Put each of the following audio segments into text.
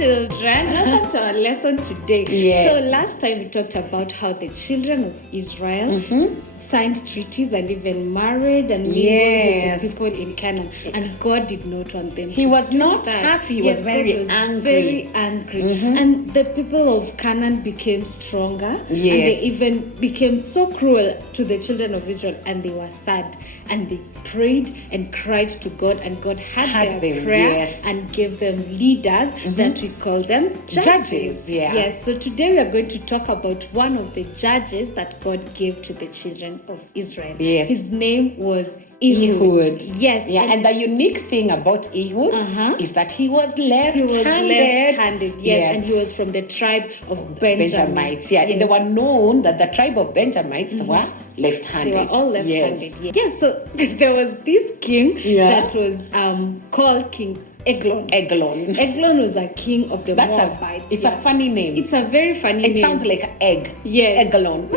children, welcome to our lesson today. Yes. So last time we talked about how the children of Israel signed treaties and even married and mingled with the people in Canaan, and God did not want them. He was not happy. He was very angry. Very angry, and the people of Canaan became stronger. Yes. And they even became so cruel to the children of Israel, and they were sad, and they prayed and cried to God, and God had their prayer and gave them leaders that we call them judges. Yes. So today we are going to talk about one of the judges that God gave to the children of Israel. Yes. His name was Ehud. Yes. Yeah, and the unique thing about Ehud is that he was left-handed. He was left-handed, yes. And he was from the tribe of Benjamites. Yeah, they were known that the tribe of Benjamites were left-handed. They were all left-handed. Yes, so there was this king that was called King Eglon. Eglon was a king of the Moabites. It's a funny name. It's a very funny name. It sounds like an egg. Yes. Eglon.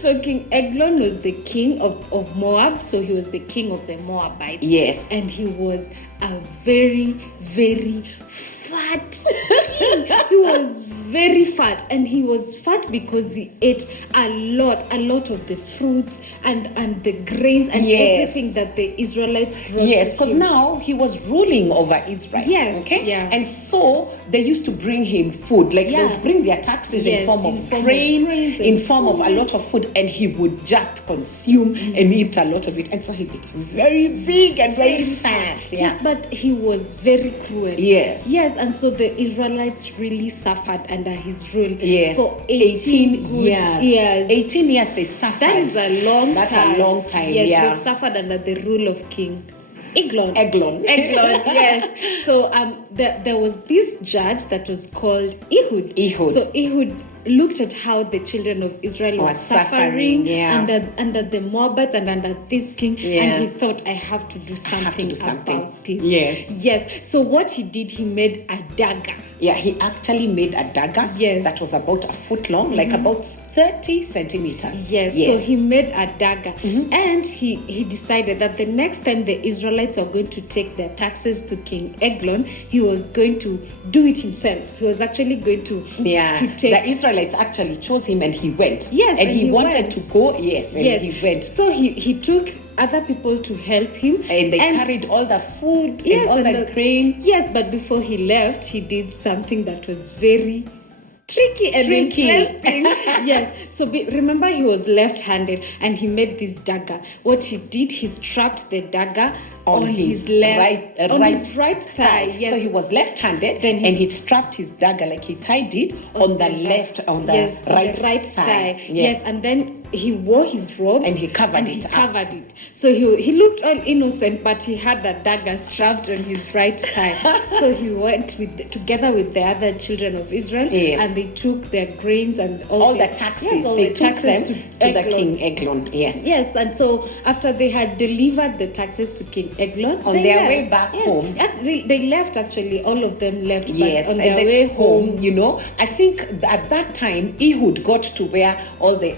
So King Eglon was the king of Moab. So he was the king of the Moabites. Yes. And he was a very, very fat king. He was very fat, and he was fat because he ate a lot of the fruits and the grains and everything that the Israelites brought. Yes, because now he was ruling over Israel. Yes. Okay. Yeah. And so they used to bring him food, like they would bring their taxes in form of grain, in form of a lot of food, and he would just consume and eat a lot of it, and so he became very big and very fat. Yes, but he was very cruel. Yes, and so the Israelites really suffered under his rule for 18 good years. 18 years they suffered. That is a long time. That's a long time. Yes, they suffered under the rule of King Eglon. Yes. So there was this judge that was called Ehud. So Ehud looked at how the children of Israel were suffering under the Moabites and under this king, and he thought, I have to do something about this. Yes. So what he did, he made a dagger. Yeah, he actually made a dagger that was about a foot long, like about 30 centimeters. Yes. So he made a dagger, and he decided that the next time the Israelites were going to take their taxes to King Eglon, he was going to do it himself. He was actually going to take. The Israelites actually chose him, and he went. Yes, and he wanted to go. Yes, and he went. So he took other people to help him, and they carried all the food and all the grain. Yes, but before he left, he did something that was very tricky and interesting. Yes. So remember, he was left-handed, and he made this dagger. What he did, he strapped the dagger on his right thigh. Yes. So he was left-handed, and he strapped his dagger, like he tied it on the right thigh. Yes. And then he wore his robes, and he covered it. So he looked all innocent, but he had a dagger strapped on his right thigh. So he went together with the other children of Israel, and they took their grains and all the taxes. They took them to the King Eglon. Yes. And so after they had delivered the taxes to King Eglon, on their way back home, they left. Actually, all of them left. But on their way home, I think at that time Ehud got to where all the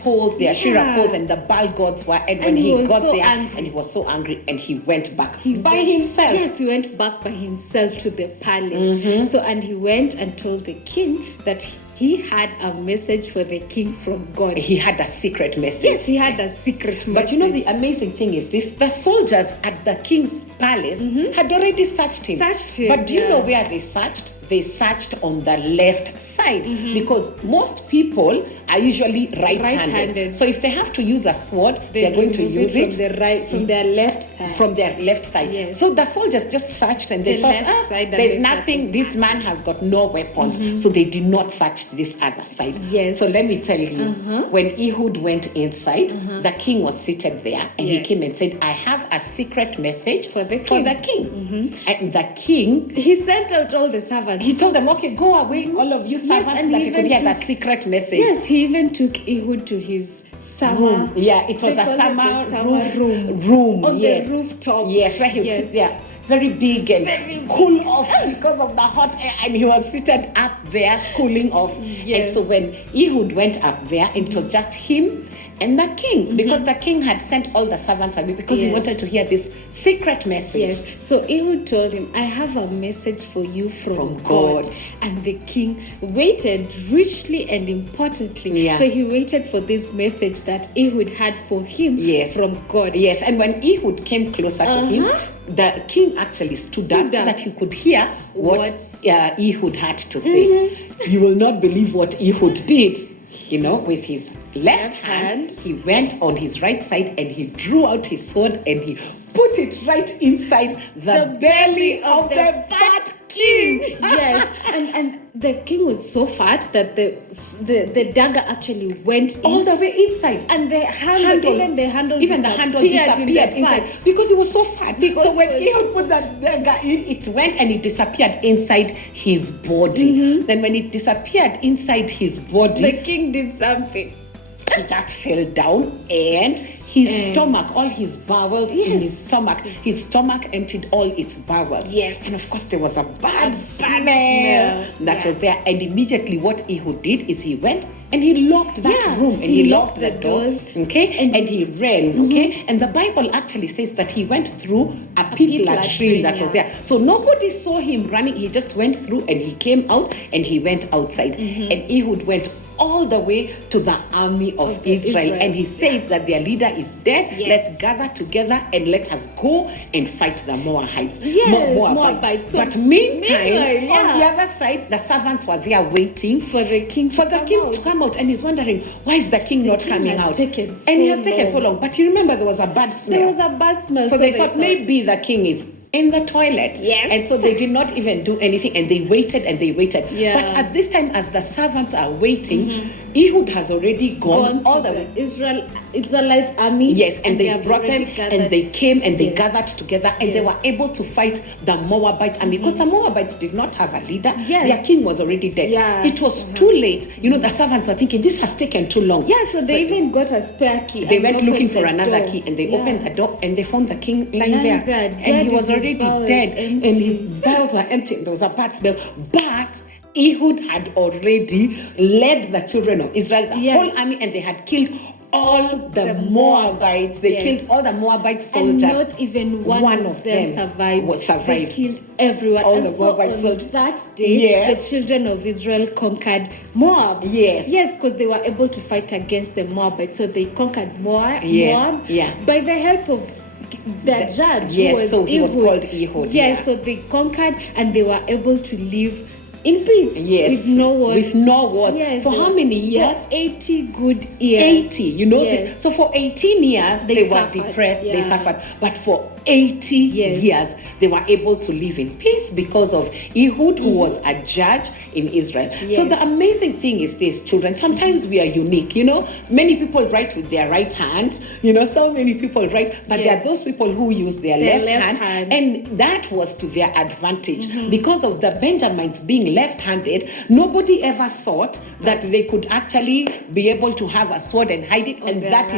poles, the Asherah poles, and the Baal gods were. And when he got there, and he was so angry, and he went back by himself. Yes, he went back by himself to the palace. So, and he went and told the king that he had a message for the king from God. He had a secret message. Yes, he had a secret message. But the amazing thing is this: the soldiers at the king's palace had already searched him. But do you know where they searched? They searched on the left side, because most people are usually right-handed. So if they have to use a sword, they're going to use it from their left side. From their left side. Yes. So the soldiers just searched, and they thought, there's nothing. This man has got no weapons. So they did not search this other side. Yes. So let me tell you, when Ehud went inside, the king was seated there, and he came and said, I have a secret message for the king. And the king, he sent out all the servants. He told them, okay, go away, all of you servants, that you could hear the secret message. Yes, he even took Ehud to his summer room. Yeah, it was a summer room. On the rooftop. Yes, where he would sit there, very big and very cool off because of the hot air, and he was seated up there cooling off. And so when Ehud went up there, and it was just him and the king, because the king had sent all the servants away because he wanted to hear this secret message. Yes. So Ehud told him, I have a message for you from God. And the king waited richly and importantly. Yeah. So he waited for this message that Ehud had for him from God. Yes, and when Ehud came closer to him, the king actually stood up so that he could hear what Ehud had to say. You will not believe what Ehud did. You know, with his left hand, he went on his right side and he drew out his sword and he put it right inside the belly of the fat king. Yes, and the king was so fat that the dagger actually went all the way inside, and the handle disappeared inside because he was so fat. So when Ehud put that dagger in, it went and it disappeared inside his body. Then when it disappeared inside his body, the king did something. He just fell down and his stomach, all his bowels in his stomach emptied all its bowels. Yes. And of course there was a bad smell that was there. And immediately what Ehud did is he went and he locked that room and he locked the doors. Okay. And he ran. Okay. And the Bible actually says that he went through a pit latrine that was there. So nobody saw him running. He just went through and he came out and he went outside. And Ehud went all the way to the army of Israel. And he said that their leader is dead. Let's gather together and let us go and fight the Moabites. Moabites. But meantime, on the other side, the servants were there waiting for the king to come out. And he's wondering, why is the king not coming out? And he has taken so long. But you remember there was a bad smell. So they thought maybe the king is in the toilet. Yes. And so they did not even do anything and they waited and they waited. Yeah. But at this time, as the servants are waiting, Ehud has already gone all the way. Israelites army. Yes, and they brought them and they came and they gathered together and they were able to fight the Moabite army because the Moabites did not have a leader. Their king was already dead. It was too late. You know, the servants were thinking, this has taken too long. So they even got a spare key. They went looking for another key and they opened the door and they found the king lying there. And he was already dead and his bowels were empty and there was a bad smell. But Ehud had already led the children of Israel, the whole army, and they had killed all the Moabites. They killed all the Moabite soldiers. And not even one of them survived. They killed everyone. All the Moabite soldiers. That day, the children of Israel conquered Moab. Yes, because they were able to fight against the Moabites. So they conquered Moab. By the help of the judge. He was called Ehud. So they conquered and they were able to live in peace. With no wars. For how many years? For 80 good years. 80. You know, so for 18 years they were depressed, they suffered. But for 80 years they were able to live in peace because of Ehud, who was a judge in Israel. So the amazing thing is this, children, sometimes we are unique. You know, many people write with their right hand. You know, so many people write, but there are those people who use their left hand, and that was to their advantage. Because of the Benjamites being left-handed, nobody ever thought that they could actually be able to have a sword and hide it, and that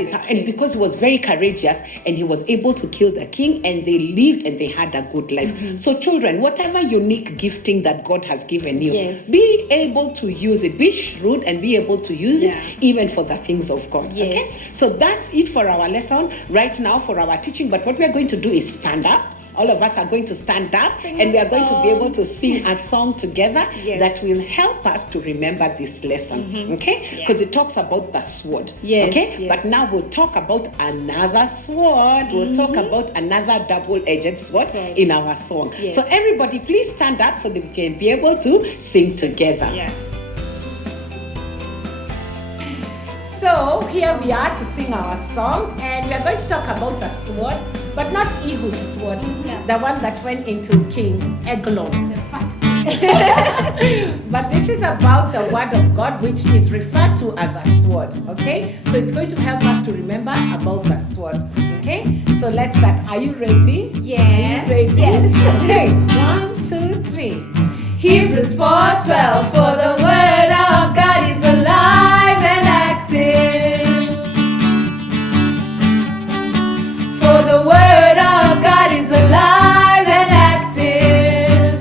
is how, and because he was very courageous and he was able to kill the king, and they lived and they had a good life. So children, whatever unique gifting that God has given you, be able to use it, be shrewd and be able to use it even for the things of God. Okay, so that's it for our lesson right now, for our teaching. But what we are going to do is stand up. All of us are going to stand up and we are going to be able to sing a song together that will help us to remember this lesson. Okay? Because it talks about the sword. Okay? But now we'll talk about another sword. We'll talk about another double-edged sword in our song. So everybody, please stand up so that we can be able to sing together. So here we are to sing our song, and we are going to talk about a sword, but not Ehud's sword, the one that went into King Eglon, the fat king. But this is about the word of God, which is referred to as a sword. Okay, so it's going to help us to remember about the sword. Okay, so let's start. Are you ready? Yes. Are you ready? Yes. Okay, 1, 2, 3. Hebrews 4:12, for the word of God is alive and active. For the word of God is alive and active.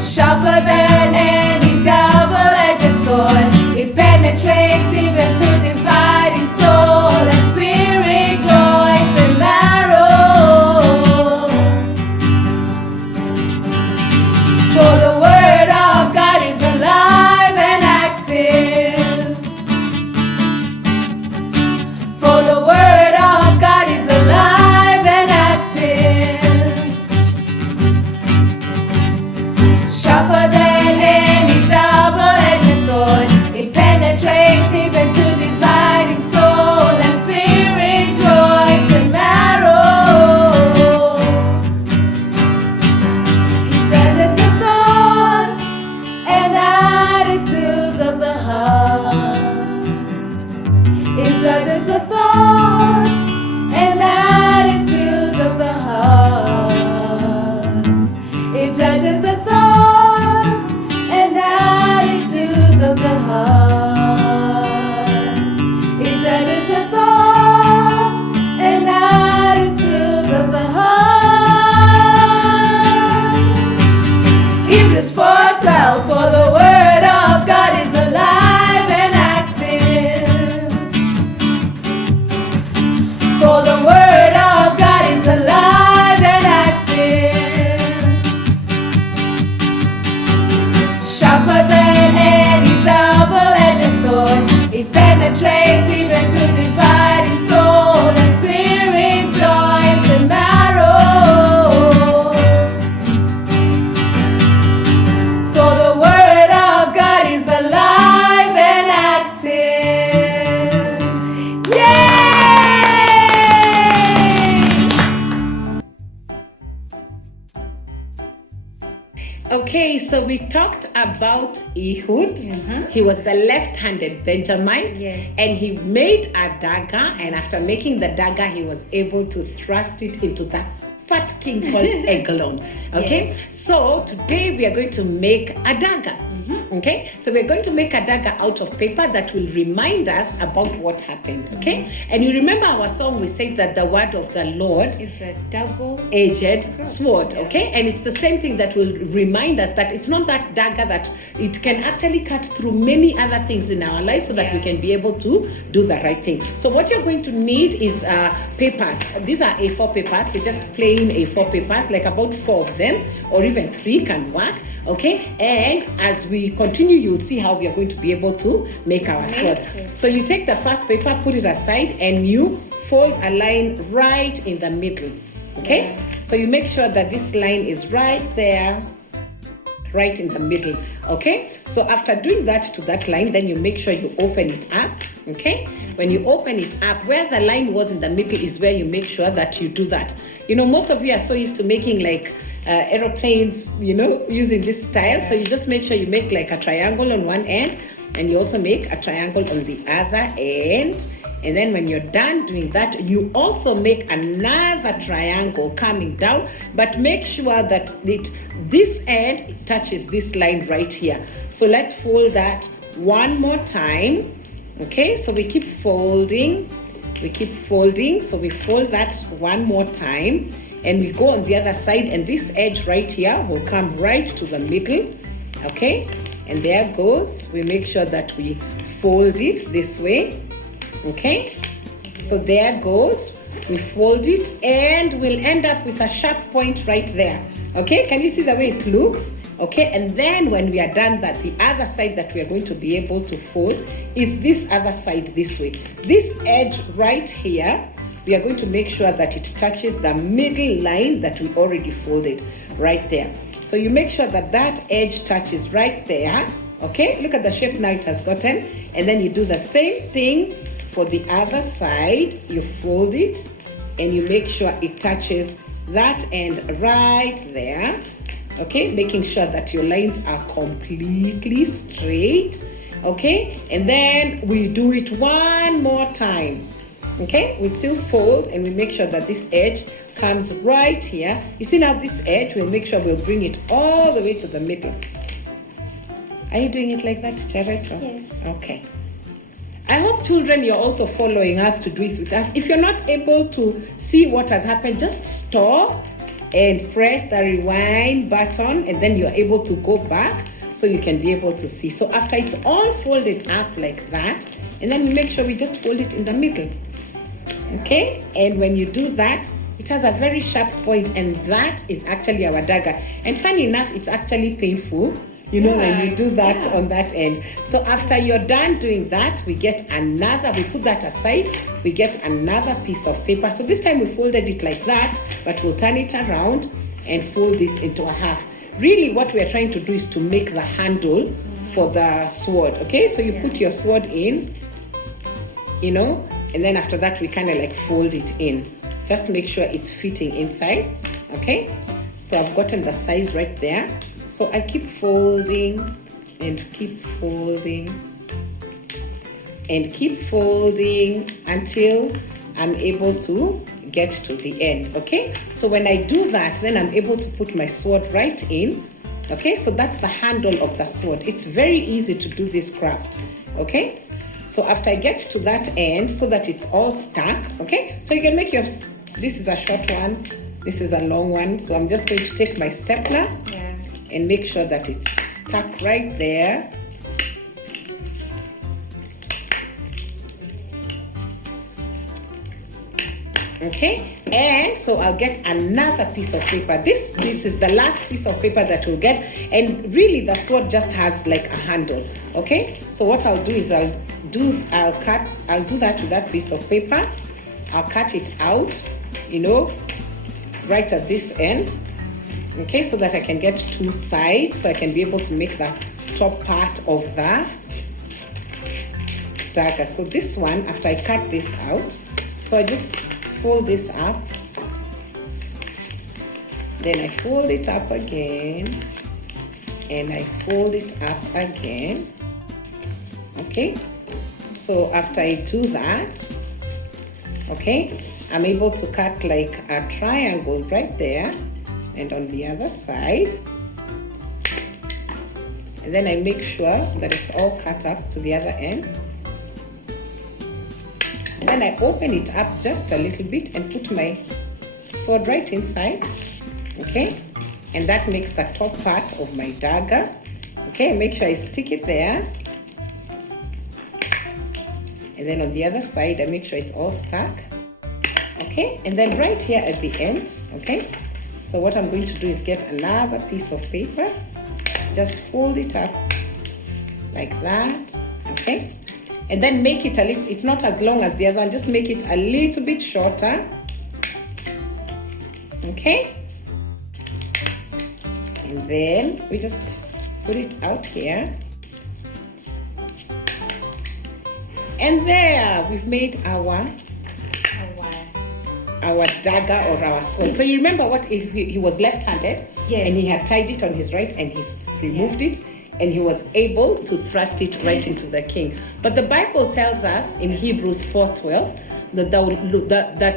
Sharper than any double-edged sword. Okay, so we talked about Ehud. He was the left-handed Benjamite. Yes. And he made a dagger. And after making the dagger, he was able to thrust it into the fat king called Eglon. Okay, Yes. so today we are going to make a dagger. Okay, so we're going to make a dagger out of paper that will remind us about what happened. Okay, and you remember our song, we said that the word of the Lord It's a double-edged sword. Okay, and it's the same thing that will remind us that it's not that dagger, that it can actually cut through many other things in our lives so that we can be able to do the right thing. So what you're going to need is papers. These are A4 papers. They're just plain A4 papers, like about 4 of them, or even 3 can work. Okay, and as we continue, you'll see how we are going to be able to make our sword. So you take the first paper, put it aside, and you fold a line right in the middle. Okay, so you make sure that this line is right there, right in the middle. Okay, so after doing that to that line, then you make sure you open it up. Okay, when you open it up, where the line was in the middle is where you make sure that you do that. You know, most of you are so used to making like aeroplanes, you know, using this style. So you just make sure you make like a triangle on one end, and you also make a triangle on the other end. And then when you're done doing that, you also make another triangle coming down, but make sure that this end touches this line right here. So let's fold that one more time. Okay, so we keep folding, so we fold that one more time, and we go on the other side, and this edge right here will come right to the middle. Okay, and there goes. We make sure that we fold it this way. Okay, so there goes. We fold it, and we'll end up with a sharp point right there. Okay, can you see the way it looks? Okay, and then when we are done that, the other side that we are going to be able to fold is this other side this way. This edge right here, we are going to make sure that it touches the middle line that we already folded right there. So you make sure that that edge touches right there. Okay, look at the shape now it has gotten. And then you do the same thing for the other side. You fold it, and you make sure it touches that end right there. Okay, making sure that your lines are completely straight. Okay, and then we do it one more time. Okay, we still fold, and we make sure that this edge comes right here. You see now this edge, we'll make sure we'll bring it all the way to the middle. Are you doing it like that, Cherecho? Yes. Okay. I hope, children, you're also following up to do it with us. If you're not able to see what has happened, just stop and press the rewind button, and then you're able to go back so you can be able to see. So after it's all folded up like that, and then we make sure we just fold it in the middle. Okay, and when you do that, it has a very sharp point, and that is actually our dagger. And funny enough, it's actually painful, you know, when you do that on that end. So after you're done doing that, we get another, we put that aside, we get another piece of paper. So this time we folded it like that, but we'll turn it around and fold this into a half. Really what we are trying to do is to make the handle for the sword. Okay, so you put your sword in, you know, and then after that we kind of like fold it in. Just make sure it's fitting inside. Okay, so I've gotten the size right there. So I keep folding and keep folding and keep folding until I'm able to get to the end. Okay, so when I do that, then I'm able to put my sword right in. Okay, so that's the handle of the sword. It's very easy to do this craft. Okay, so after I get to that end so that it's all stuck. Okay, so you can make your, this is a short one, this is a long one. So I'm just going to take my stapler and make sure that it's stuck right there. Okay, and so I'll get another piece of paper. This is the last piece of paper that we'll get, and really the sword just has like a handle. Okay, so what I'll do is I'll do that with that piece of paper. I'll cut it out, you know, right at this end. Okay, so that I can get two sides, so I can be able to make the top part of the dagger. So this one, after I cut this out, so I just fold this up, then I fold it up again, and I fold it up again. Okay, so after I do that, okay, I'm able to cut like a triangle right there and on the other side. And then I make sure that it's all cut up to the other end. And then I open it up just a little bit and put my sword right inside. Okay, and that makes the top part of my dagger. Okay, make sure I stick it there. And then on the other side, I make sure it's all stuck. Okay, and then right here at the end, okay, so what I'm going to do is get another piece of paper, just fold it up like that, okay, and then make it a little, it's not as long as the other one, just make it a little bit shorter, okay, and then we just put it out here. And there, we've made our dagger or our sword. So you remember what, he was left-handed, yes, and he had tied it on his right and he's removed it, and he was able to thrust it right into the king. But the Bible tells us in Hebrews 4:12 that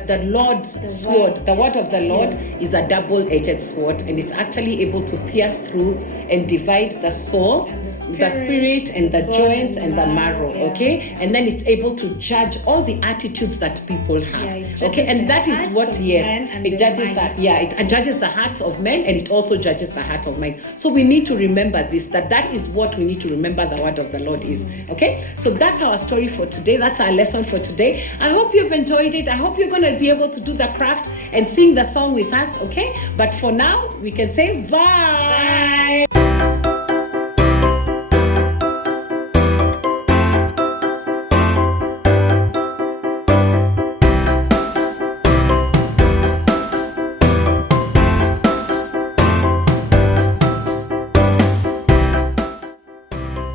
the Lord's sword, the word of the Lord, yes, is a double-edged sword, and it's actually able to pierce through and divide the soul, and the spirit and the joints and the marrow, yeah, okay? And then it's able to judge all the attitudes that people have, okay? And that is what, yes, it judges that, yeah, it judges the hearts of men, and it also judges the heart of man. So we need to remember this, that is what we need to remember the word of the Lord is, okay? So that's our story for today. That's our lesson for today. I hope you've enjoyed it. I hope you're going to be able to do the craft and sing the song with us, okay? But for now, we can say bye.